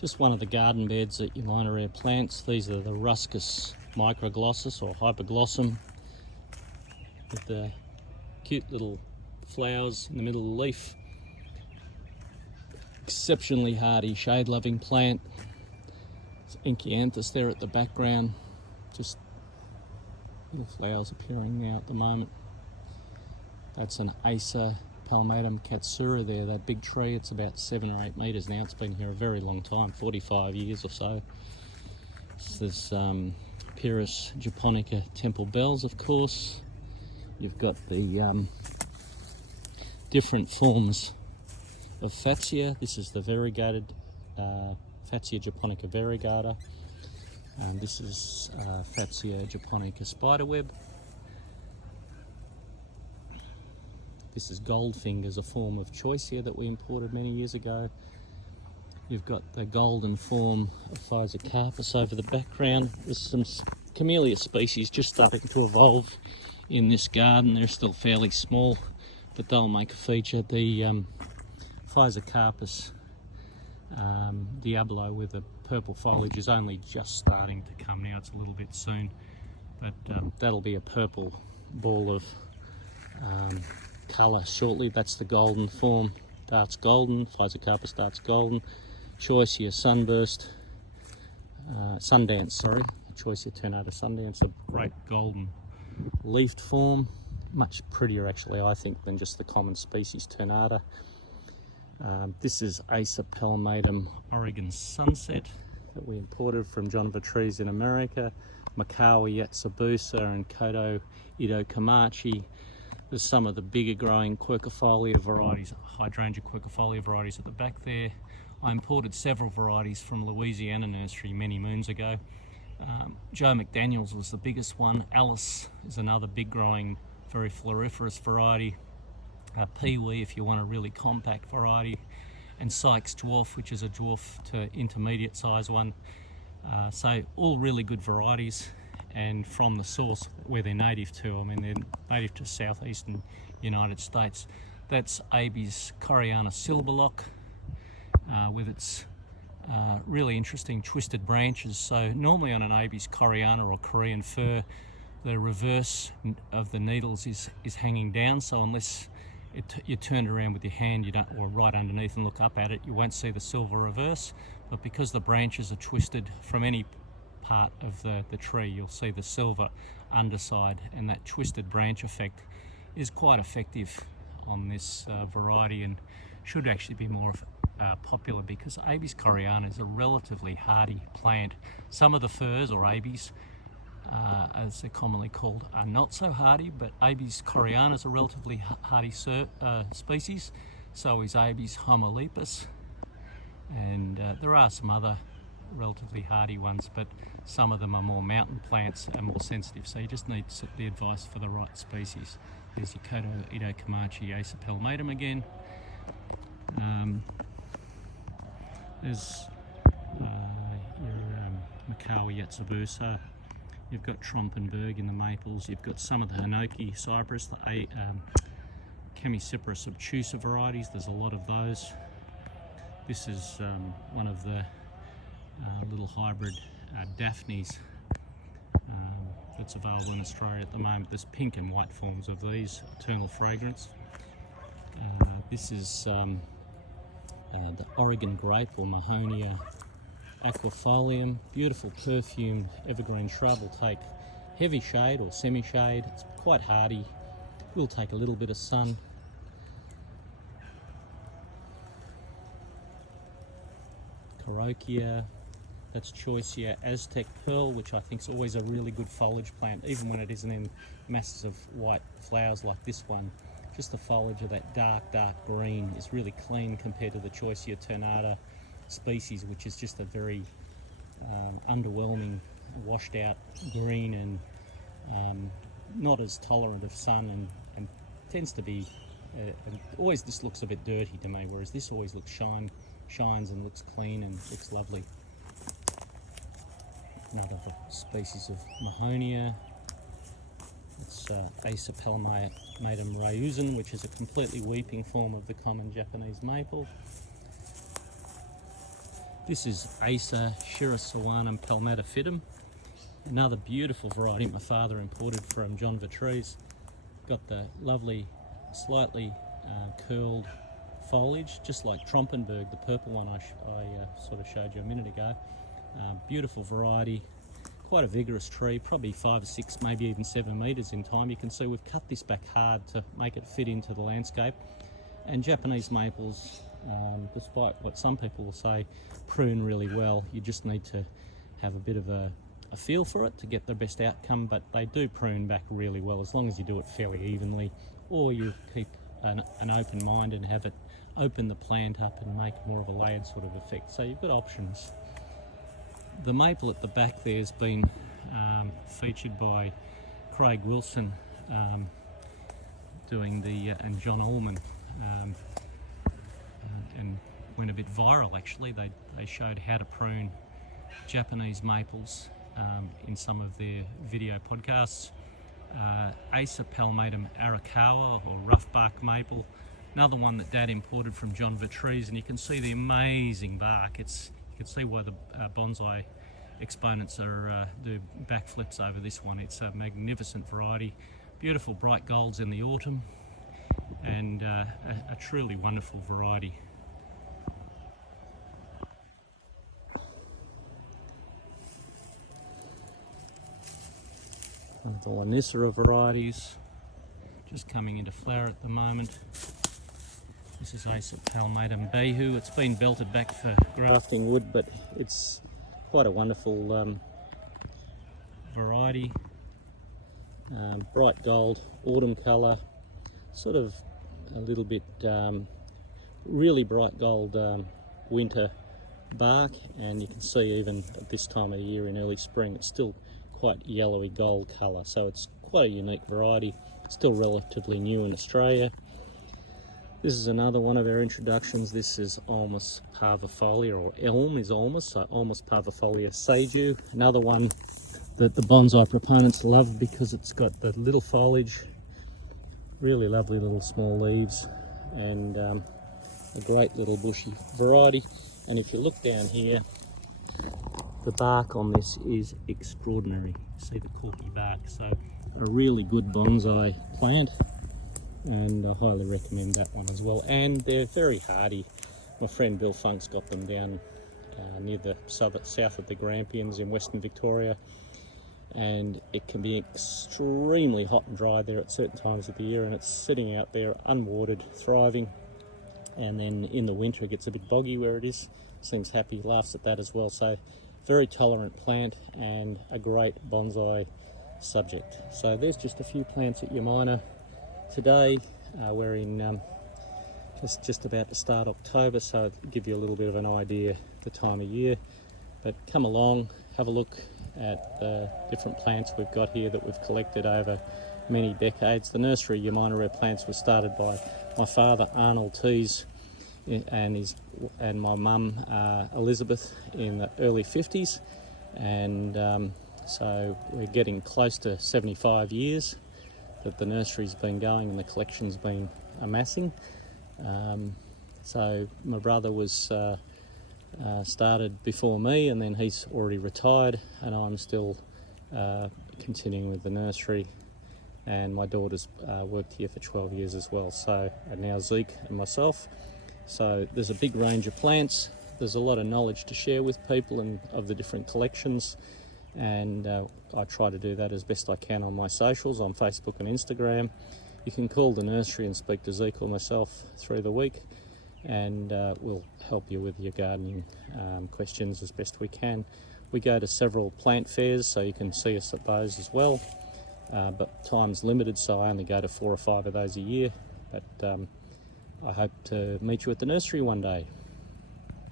Just one of the garden beds at Yamina Rare Plants. These are the Ruscus microglossus or hyperglossum with the cute little flowers in the middle of the leaf. Exceptionally hardy, shade-loving plant. There's Enkianthus there at the background. Just little flowers appearing now at the moment. That's an Acer Palmatum Katsura there, that big tree. It's about 7 or 8 metres now. It's been here a very long time, 45 years or so. There's Pyrrhus japonica temple bells, of course. You've got the different forms of Fatsia. This is the variegated Fatsia japonica variegata. And this is Fatsia japonica spiderweb. This is Goldfingers, a form of Choicea that we imported many years ago. You've got the golden form of Physocarpus over the background. There's some camellia species just starting to evolve in this garden. They're still fairly small, but they'll make a feature. The Physocarpus Diablo with the purple foliage is only just starting to come now. It's a little bit soon, but that'll be a purple ball of colour shortly. That's the golden form, darts golden. Physocarpus darts golden. Choicea sunburst, Sundance, sorry. Choicea ternata Sundance, a great golden leafed form. Much prettier actually, I think, than just the common species ternata. This is Acer Palmatum Oregon Sunset that we imported from John Vitrees in America. Makawa Yatsubusa and Kodo Ido Kamachi. There's some of the bigger growing quercifolia varieties, hydrangea quercifolia varieties at the back there. I imported several varieties from Louisiana Nursery many moons ago. Joe McDaniel's was the biggest one. Alice is another big growing, very floriferous variety. Pee-wee, if you want a really compact variety. And Sykes Dwarf, which is a dwarf to intermediate size one. So all really good varieties, and from the source where they're native to. I mean, they're native to southeastern United States. That's Abies Coreana Silberlock with its really interesting twisted branches. So normally on an Abies Coreana or Korean fir, the reverse of the needles is hanging down, so unless you turn it around with your hand, you don't, or right underneath and look up at it, you won't see the silver reverse. But because the branches are twisted from any part of the tree, you'll see the silver underside, and that twisted branch effect is quite effective on this variety, and should actually be more popular because Abies coreana is a relatively hardy plant. Some of the firs, or Abies as they're commonly called, are not so hardy, but Abies coreana is a relatively hardy species. So is Abies homolepis, and there are some other relatively hardy ones, but some of them are more mountain plants and more sensitive, so you just need the advice for the right species. There's your Kodo Ido Kamachi Acer Palmatum again. There's your Makawa Yatsubusa. You've got Trompenberg in the maples. You've got some of the Hinoki cypress, the Chemicipra obtusa varieties. There's a lot of those. This is one of the little hybrid Daphnes that's available in Australia at the moment. There's pink and white forms of these, eternal fragrance. This is the Oregon grape, or Mahonia aquifolium. Beautiful perfumed evergreen shrub. Will take heavy shade or semi-shade. It's quite hardy. Will take a little bit of sun. Carokia, that's Choicea Aztec Pearl, which I think is always a really good foliage plant, even when it isn't in masses of white flowers like this one. Just the foliage of that dark green is really clean compared to the Choicea ternata species, which is just a very underwhelming, washed out green, and not as tolerant of sun, and tends to be always, this looks a bit dirty to me, whereas this always looks shines and looks clean and looks lovely. Another species of Mahonia. It's Acer Palmatum Ryuzen, which is a completely weeping form of the common Japanese maple. This is Acer Shirasawanum palmatifidum, another beautiful variety my father imported from John Vitrees. Got the lovely, slightly curled foliage, just like Trompenberg, the purple one I sort of showed you a minute ago. Beautiful variety, quite a vigorous tree, probably 5 or 6, maybe even 7 metres in time. You can see we've cut this back hard to make it fit into the landscape. And Japanese maples, despite what some people will say, prune really well. You just need to have a bit of a feel for it to get the best outcome, but they do prune back really well as long as you do it fairly evenly, or you keep an open mind and have it open the plant up and make more of a layered sort of effect. So you've got options. The maple at the back there has been featured by Craig Wilson doing the and John Allman, and went a bit viral actually. They showed how to prune Japanese maples in some of their video podcasts. Acer palmatum arakawa, or rough bark maple, another one that Dad imported from John Vitrees, and you can see the amazing bark. You can see why the bonsai exponents do backflips over this one. It's a magnificent variety, beautiful bright golds in the autumn, and a truly wonderful variety. One of the Lanicera varieties, just coming into flower at the moment. This is Acer palmatum behu. It's been belted back for grafting wood, but it's quite a wonderful variety. Bright gold, autumn colour, sort of a little bit really bright gold winter bark, and you can see even at this time of the year in early spring it's still quite yellowy gold colour, so it's quite a unique variety, still relatively new in Australia. This is another one of our introductions. This is Ulmus parvifolia, or elm is Ulmus, so Ulmus parvifolia seiju. Another one that the bonsai proponents love because it's got the little foliage, really lovely little small leaves, and a great little bushy variety. And if you look down here, the bark on this is extraordinary. See the corky bark, so a really good bonsai plant, and I highly recommend that one as well. And they're very hardy. My friend Bill Funk's got them down near the south of the Grampians in Western Victoria, and it can be extremely hot and dry there at certain times of the year, and it's sitting out there unwatered, thriving. And then in the winter it gets a bit boggy where it is. Seems happy, laughs at that as well. So very tolerant plant and a great bonsai subject. So there's just a few plants at Yamina today. We're in just about to start October, so it'll give you a little bit of an idea the time of year. But come along, have a look at the different plants we've got here that we've collected over many decades. The nursery Yamina Rare Plants was started by my father Arnold Tees and my mum Elizabeth in the early 50s, and so we're getting close to 75 years that the nursery's been going and the collection's been amassing. So my brother was started before me, and then he's already retired, and I'm still continuing with the nursery, and my daughter's worked here for 12 years as well, so, and now Zeke and myself. So there's a big range of plants, there's a lot of knowledge to share with people and of the different collections, and I try to do that as best I can on my socials, on Facebook and Instagram. You can call the nursery and speak to Zeke or myself through the week, and we'll help you with your gardening questions as best we can. We go to several plant fairs, so you can see us at those as well, but time's limited, so I only go to 4 or 5 of those a year. But I hope to meet you at the nursery one day.